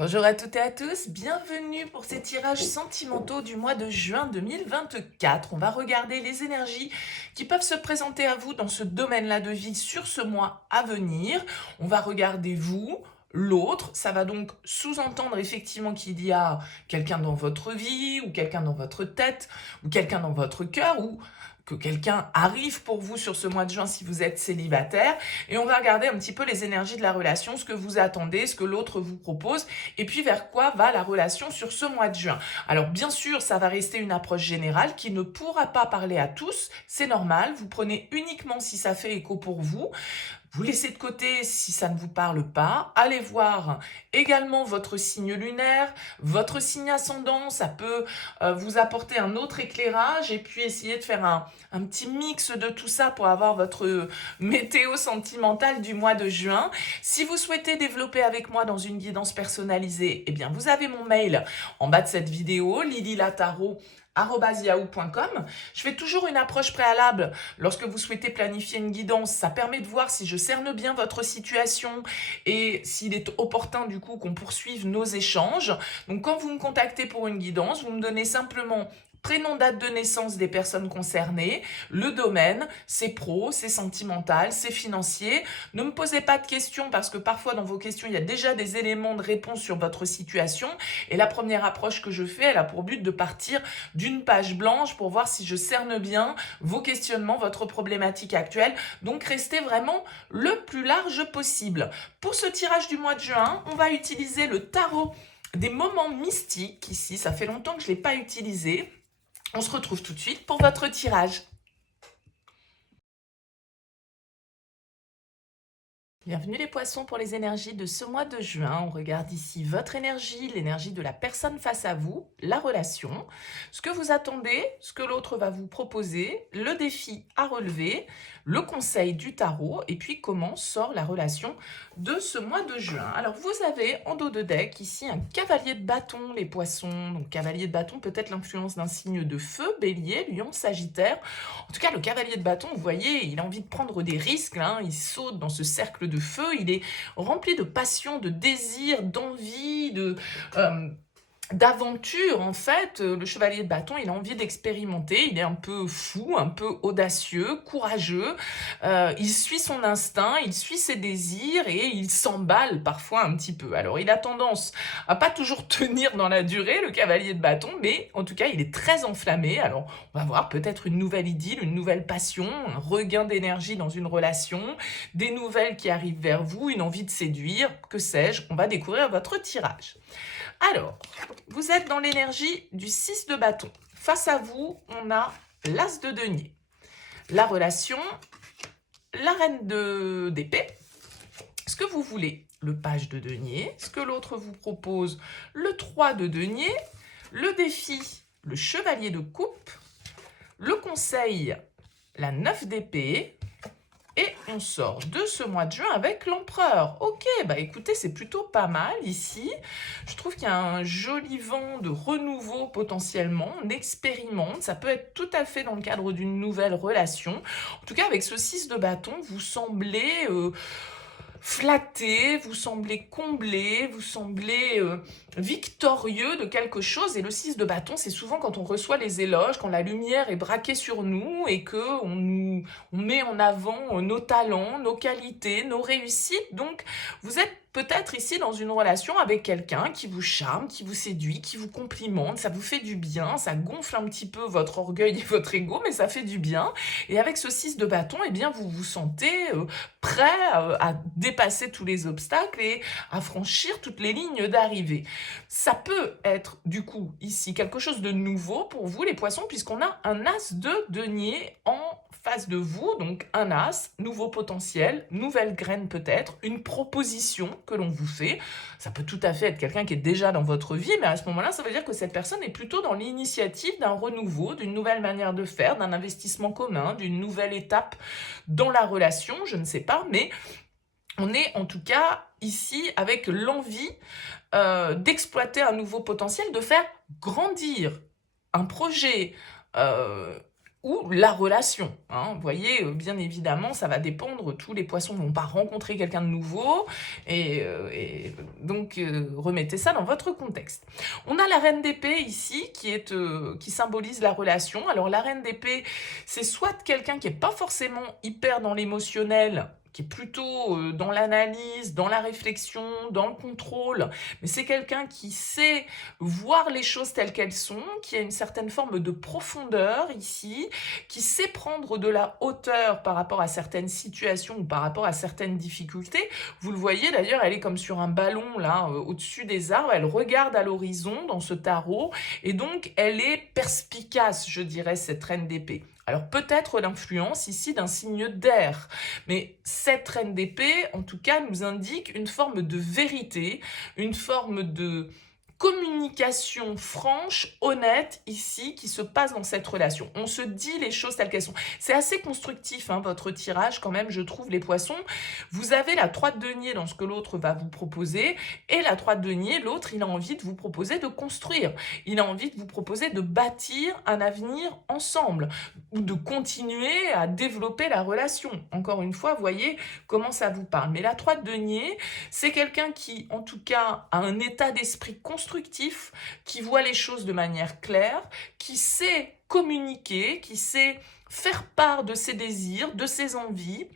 Bonjour à toutes et à tous, bienvenue pour ces tirages sentimentaux du mois de juin 2024. On va regarder les énergies qui peuvent se présenter à vous dans ce domaine-là de vie sur ce mois à venir. On va regarder vous, l'autre. Ça va donc sous-entendre effectivement qu'il y a quelqu'un dans votre vie ou quelqu'un dans votre tête ou quelqu'un dans votre cœur ou que quelqu'un arrive pour vous sur ce mois de juin si vous êtes célibataire. Et on va regarder un petit peu les énergies de la relation, ce que vous attendez, ce que l'autre vous propose et puis vers quoi va la relation sur ce mois de juin. Alors bien sûr, ça va rester une approche générale qui ne pourra pas parler à tous, c'est normal, vous prenez uniquement si ça fait écho pour vous. Vous laissez de côté si ça ne vous parle pas. Allez voir également votre signe lunaire, votre signe ascendant. Ça peut vous apporter un autre éclairage et puis essayer de faire un petit mix de tout ça pour avoir votre météo sentimentale du mois de juin. Si vous souhaitez développer avec moi dans une guidance personnalisée, eh bien vous avez mon mail en bas de cette vidéo, lilylataro@yahoo.com. Je fais toujours une approche préalable lorsque vous souhaitez planifier une guidance. Ça permet de voir si je cerne bien votre situation et s'il est opportun du coup qu'on poursuive nos échanges. Donc quand vous me contactez pour une guidance, vous me donnez simplement prénom, date de naissance des personnes concernées, le domaine, c'est pro, c'est sentimental, c'est financier. Ne me posez pas de questions parce que parfois dans vos questions, il y a déjà des éléments de réponse sur votre situation. Et la première approche que je fais, elle a pour but de partir d'une page blanche pour voir si je cerne bien vos questionnements, votre problématique actuelle. Donc restez vraiment le plus large possible. Pour ce tirage du mois de juin, on va utiliser le tarot des moments mystiques. Ici, ça fait longtemps que je ne l'ai pas utilisé. On se retrouve tout de suite pour votre tirage. Bienvenue les poissons pour les énergies de ce mois de juin. On regarde ici votre énergie, l'énergie de la personne face à vous, la relation, ce que vous attendez, ce que l'autre va vous proposer, le défi à relever, le conseil du tarot et puis comment sort la relation de ce mois de juin. Alors vous avez en dos de deck ici un cavalier de bâton, les poissons. Donc cavalier de bâton, peut-être l'influence d'un signe de feu, bélier, lion, sagittaire. En tout cas, le cavalier de bâton, vous voyez, il a envie de prendre des risques, hein, il saute dans ce cercle de feu, il est rempli de passion, de désir, d'envie, d'aventure. En fait, le chevalier de bâton, il a envie d'expérimenter, il est un peu fou, un peu audacieux, courageux, il suit son instinct, il suit ses désirs et il s'emballe parfois un petit peu. Alors, il a tendance à pas toujours tenir dans la durée, le cavalier de bâton, mais en tout cas, il est très enflammé. Alors, on va voir peut-être une nouvelle idylle, une nouvelle passion, un regain d'énergie dans une relation, des nouvelles qui arrivent vers vous, une envie de séduire, que sais-je, on va découvrir votre tirage. Alors, vous êtes dans l'énergie du 6 de bâton. Face à vous, on a l'as de denier. La relation, la reine d'épée. Ce que vous voulez, le page de denier. Ce que l'autre vous propose, le 3 de denier. Le défi, le chevalier de coupe. Le conseil, la 9 d'épée. Et on sort de ce mois de juin avec l'empereur. Ok, bah écoutez, c'est plutôt pas mal ici. Je trouve qu'il y a un joli vent de renouveau potentiellement. On expérimente. Ça peut être tout à fait dans le cadre d'une nouvelle relation. En tout cas, avec ce 6 de bâton, vous semblez flatté, vous semblez comblé, vous semblez victorieux de quelque chose. Et le 6 de bâton, c'est souvent quand on reçoit les éloges, quand la lumière est braquée sur nous et qu'on met en avant nos talents, nos qualités, nos réussites. Donc, vous êtes peut-être ici dans une relation avec quelqu'un qui vous charme, qui vous séduit, qui vous complimente, ça vous fait du bien, ça gonfle un petit peu votre orgueil et votre ego, mais ça fait du bien. Et avec ce 6 de bâton, eh bien, vous vous sentez prêt à dépasser tous les obstacles et à franchir toutes les lignes d'arrivée. Ça peut être du coup ici quelque chose de nouveau pour vous les poissons puisqu'on a un as de denier en face de vous, donc un as, nouveau potentiel, nouvelle graine peut-être, une proposition que l'on vous fait. Ça peut tout à fait être quelqu'un qui est déjà dans votre vie, mais à ce moment-là, ça veut dire que cette personne est plutôt dans l'initiative d'un renouveau, d'une nouvelle manière de faire, d'un investissement commun, d'une nouvelle étape dans la relation, je ne sais pas, mais on est en tout cas ici avec l'envie d'exploiter un nouveau potentiel, de faire grandir un projet ou la relation, hein. Vous voyez, bien évidemment, ça va dépendre. Tous les poissons ne vont pas rencontrer quelqu'un de nouveau et donc remettez ça dans votre contexte. On a la reine d'épée ici qui symbolise la relation. Alors la reine d'épée, c'est soit quelqu'un qui est pas forcément hyper dans l'émotionnel, qui est plutôt dans l'analyse, dans la réflexion, dans le contrôle, mais c'est quelqu'un qui sait voir les choses telles qu'elles sont, qui a une certaine forme de profondeur ici, qui sait prendre de la hauteur par rapport à certaines situations ou par rapport à certaines difficultés. Vous le voyez d'ailleurs, elle est comme sur un ballon là, au-dessus des arbres, elle regarde à l'horizon dans ce tarot, et donc elle est perspicace, je dirais, cette reine d'épée. Alors peut-être l'influence ici d'un signe d'air, mais cette reine d'épée, en tout cas, nous indique une forme de vérité, une forme de communication franche, honnête, ici, qui se passe dans cette relation. On se dit les choses telles qu'elles sont. C'est assez constructif, hein, votre tirage, quand même, je trouve, les poissons. Vous avez la 3 de denier dans ce que l'autre va vous proposer, et la 3 de denier, l'autre, il a envie de vous proposer de construire. Il a envie de vous proposer de bâtir un avenir ensemble, ou de continuer à développer la relation. Encore une fois, vous voyez comment ça vous parle. Mais la 3 de denier, c'est quelqu'un qui, en tout cas, a un état d'esprit constructif, qui voit les choses de manière claire, qui sait communiquer, qui sait faire part de ses désirs, de ses envies,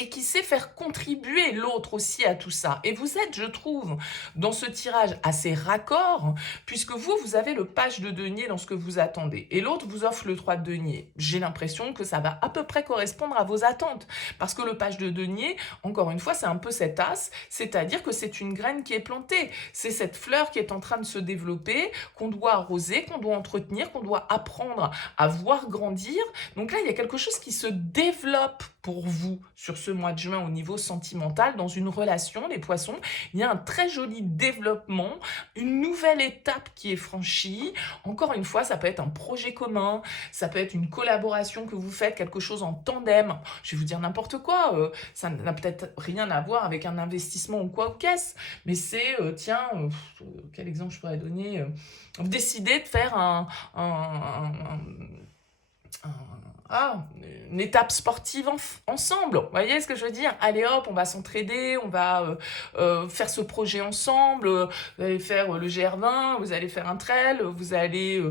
et qui sait faire contribuer l'autre aussi à tout ça. Et vous êtes, je trouve, dans ce tirage assez raccord, puisque vous avez le page de denier dans ce que vous attendez, et l'autre vous offre le 3 de denier. J'ai l'impression que ça va à peu près correspondre à vos attentes, parce que le page de denier, encore une fois, c'est un peu cet as, c'est-à-dire que c'est une graine qui est plantée, c'est cette fleur qui est en train de se développer, qu'on doit arroser, qu'on doit entretenir, qu'on doit apprendre à voir grandir. Donc là, il y a quelque chose qui se développe pour vous sur ce mois de juin au niveau sentimental, dans une relation, les poissons. Il y a un très joli développement, une nouvelle étape qui est franchie. Encore une fois, ça peut être un projet commun, ça peut être une collaboration que vous faites, quelque chose en tandem. Je vais vous dire n'importe quoi, ça n'a peut-être rien à voir avec un investissement ou quoi, ou qu'est-ce, mais c'est, quel exemple je pourrais donner, vous décidez de faire un- ah, une étape sportive ensemble. Vous voyez ce que je veux dire? Allez hop, on va s'entraider, on va faire ce projet ensemble. Vous allez faire le GR20, vous allez faire un trail, vous allez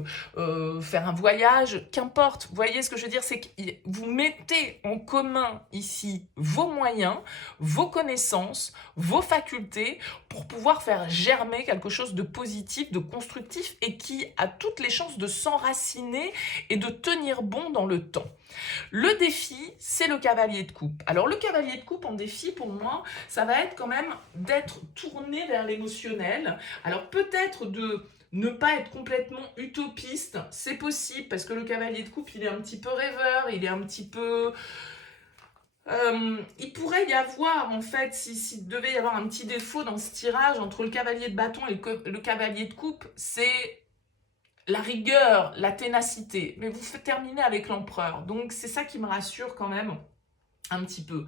faire un voyage, qu'importe. Vous voyez ce que je veux dire? C'est que vous mettez en commun ici vos moyens, vos connaissances, vos facultés pour pouvoir faire germer quelque chose de positif, de constructif et qui a toutes les chances de s'enraciner et de tenir bon dans le temps. Le défi, c'est le cavalier de coupe. Alors le cavalier de coupe en défi, pour moi, ça va être quand même d'être tourné vers l'émotionnel. Alors peut-être de ne pas être complètement utopiste, c'est possible, parce que le cavalier de coupe, il est un petit peu rêveur, il est un petit peu... il pourrait y avoir, en fait, s'il devait y avoir un petit défaut dans ce tirage entre le cavalier de bâton et le cavalier de coupe, c'est la rigueur, la ténacité. Mais vous faites terminer avec l'empereur. Donc c'est ça qui me rassure quand même un petit peu.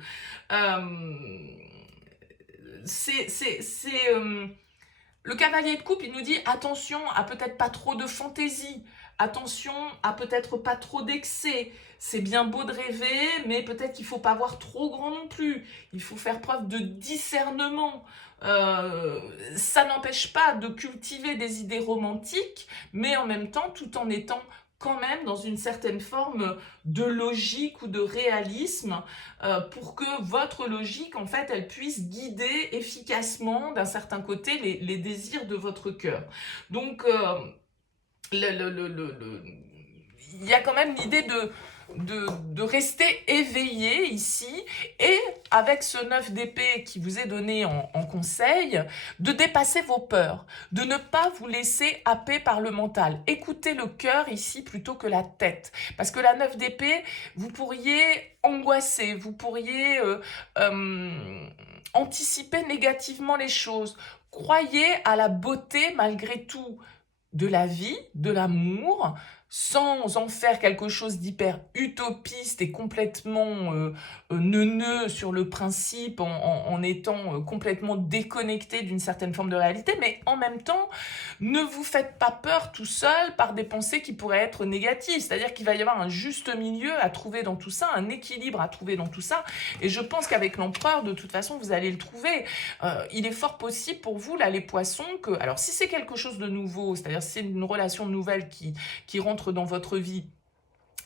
Le cavalier de coupe, il nous dit attention à peut-être pas trop de fantaisie, attention à peut-être pas trop d'excès. C'est bien beau de rêver, mais peut-être qu'il faut pas voir trop grand non plus. Il faut faire preuve de discernement. Ça n'empêche pas de cultiver des idées romantiques, mais en même temps, tout en étant quand même dans une certaine forme de logique ou de réalisme, pour que votre logique, en fait, elle puisse guider efficacement, d'un certain côté, les désirs de votre cœur. Donc, il y a quand même l'idée de rester éveillé ici, et avec ce 9 d'épée qui vous est donné en conseil, de dépasser vos peurs, de ne pas vous laisser happer par le mental. Écoutez le cœur ici plutôt que la tête, parce que la 9 d'épée, vous pourriez angoisser, vous pourriez anticiper négativement les choses. Croyez à la beauté malgré tout de la vie, de l'amour, sans en faire quelque chose d'hyper utopiste et complètement neuneux sur le principe, en étant complètement déconnecté d'une certaine forme de réalité, mais en même temps, ne vous faites pas peur tout seul par des pensées qui pourraient être négatives, c'est-à-dire qu'il va y avoir un juste milieu à trouver dans tout ça, un équilibre à trouver dans tout ça, et je pense qu'avec l'empereur, de toute façon, vous allez le trouver. Il est fort possible pour vous, là, les poissons, que, alors si c'est quelque chose de nouveau, c'est-à-dire si c'est une relation nouvelle qui rentre dans votre vie,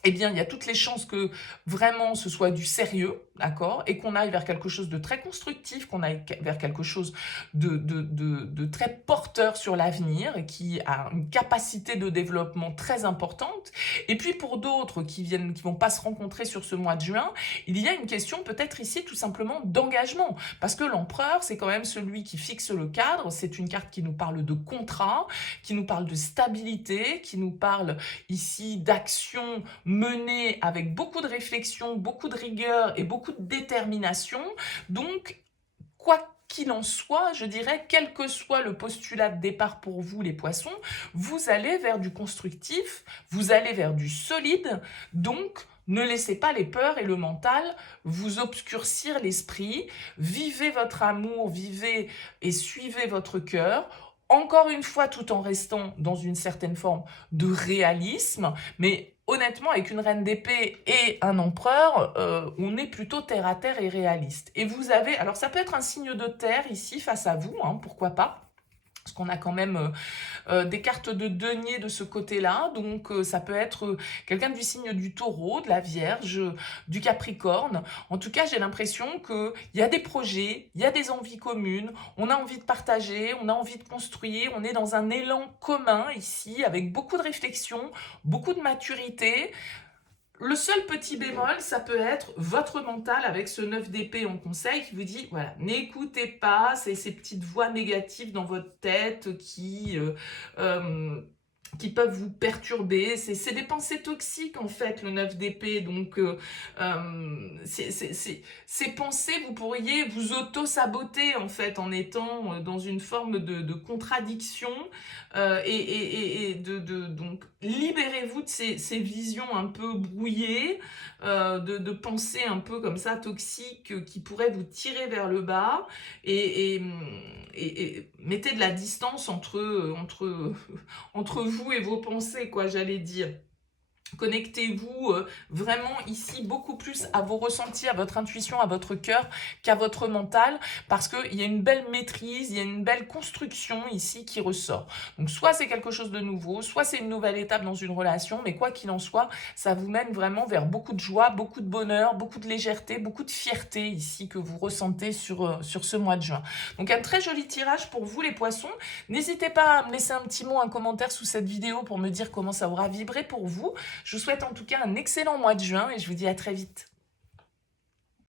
eh bien, il y a toutes les chances que vraiment ce soit du sérieux, d'accord, et qu'on aille vers quelque chose de très constructif, qu'on aille vers quelque chose de très porteur sur l'avenir, et qui a une capacité de développement très importante. Et puis pour d'autres qui vont pas se rencontrer sur ce mois de juin, il y a une question peut-être ici tout simplement d'engagement, parce que l'empereur, c'est quand même celui qui fixe le cadre, c'est une carte qui nous parle de contrat, qui nous parle de stabilité, qui nous parle ici d'action menée avec beaucoup de réflexion, beaucoup de rigueur et beaucoup de détermination. Donc, quoi qu'il en soit, je dirais, quel que soit le postulat de départ pour vous, les poissons, vous allez vers du constructif, vous allez vers du solide, donc ne laissez pas les peurs et le mental vous obscurcir l'esprit, vivez votre amour, vivez et suivez votre cœur, encore une fois, tout en restant dans une certaine forme de réalisme, mais honnêtement, avec une reine d'épée et un empereur, on est plutôt terre à terre et réaliste. Et vous avez, alors ça peut être un signe de terre ici face à vous, hein, pourquoi pas, parce qu'on a quand même des cartes de denier de ce côté-là, donc ça peut être quelqu'un du signe du taureau, de la vierge, du capricorne. En tout cas, j'ai l'impression qu'il y a des projets, il y a des envies communes, on a envie de partager, on a envie de construire, on est dans un élan commun ici, avec beaucoup de réflexion, beaucoup de maturité. Le seul petit bémol, ça peut être votre mental avec ce 9 d'épée en conseil qui vous dit, voilà, n'écoutez pas ces petites voix négatives dans votre tête qui peuvent vous perturber. C'est des pensées toxiques, en fait, le 9 d'épée. Donc, ces pensées, vous pourriez vous auto-saboter, en fait, en étant dans une forme de contradiction. Donc, libérez-vous de ces visions un peu brouillées, de pensées un peu comme ça, toxiques, qui pourraient vous tirer vers le bas. Et mettez de la distance entre vous et vos pensées, quoi, j'allais dire. Connectez-vous vraiment ici beaucoup plus à vos ressentis, à votre intuition, à votre cœur qu'à votre mental, parce qu'il y a une belle maîtrise, il y a une belle construction ici qui ressort. Donc soit c'est quelque chose de nouveau, soit c'est une nouvelle étape dans une relation, mais quoi qu'il en soit, ça vous mène vraiment vers beaucoup de joie, beaucoup de bonheur, beaucoup de légèreté, beaucoup de fierté ici que vous ressentez sur ce mois de juin. Donc un très joli tirage pour vous les poissons. N'hésitez pas à me laisser un petit mot, un commentaire sous cette vidéo pour me dire comment ça aura vibré pour vous. Je vous souhaite en tout cas un excellent mois de juin et je vous dis à très vite.